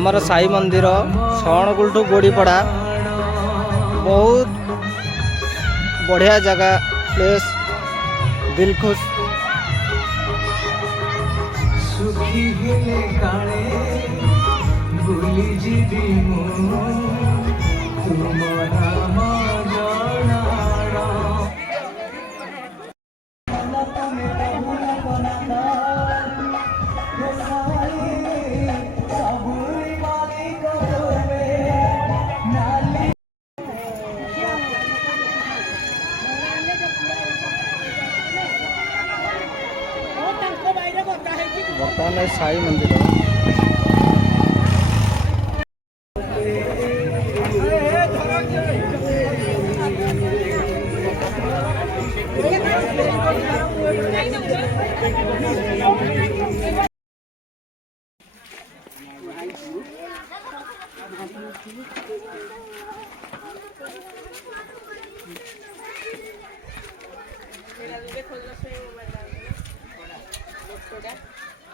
आमर साई मंदिर शरणकुल टू गोड़ीपड़ा बहुत बढ़िया जगह प्लेस दिल खुश। सुखी हेले काणे भूली जीवी मु तुम नाम जनाड़ा। बर्तमान साई मंदिर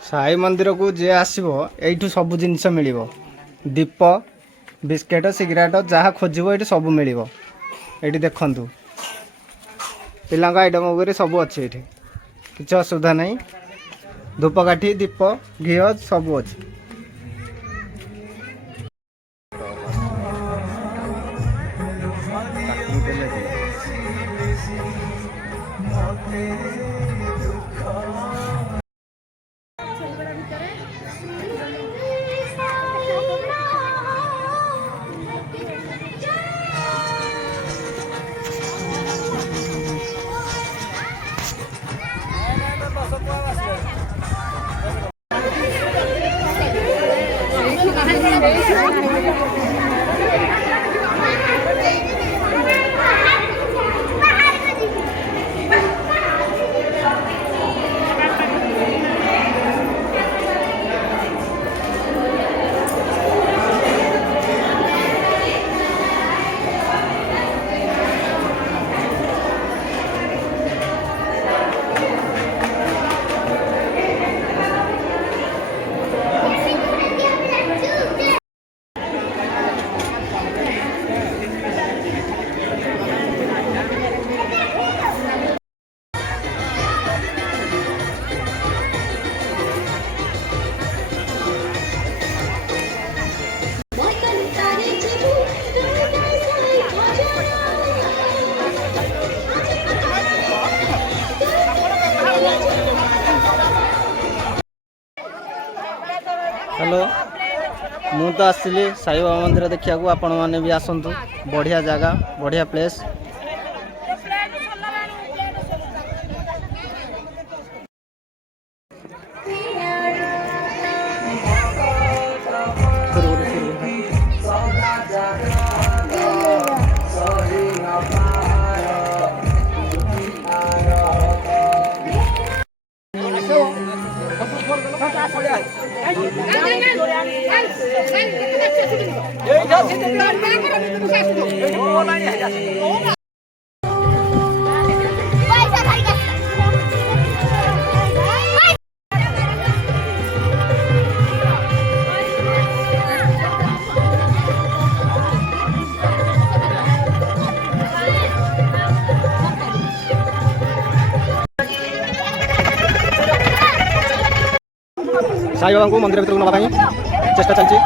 साई मंदिर को जे आसो यू सब जिनस मिल दीप बिस्केट सिगरेट जहाँ खोजब ये सब मिल ये देखु पिला आइटम वगैरह सब अच्छे ये किसी असुविधा नहीं। धूपकाठी दीप घी सब अच्छे। हेलो मु तो आसली साई बाबा मंदिर देखा आपण मैंने भी आसतु। बढ़िया जगह बढ़िया प्लेस। साई बाबा को मंदिर भीतर नवा चेष्टा चलती।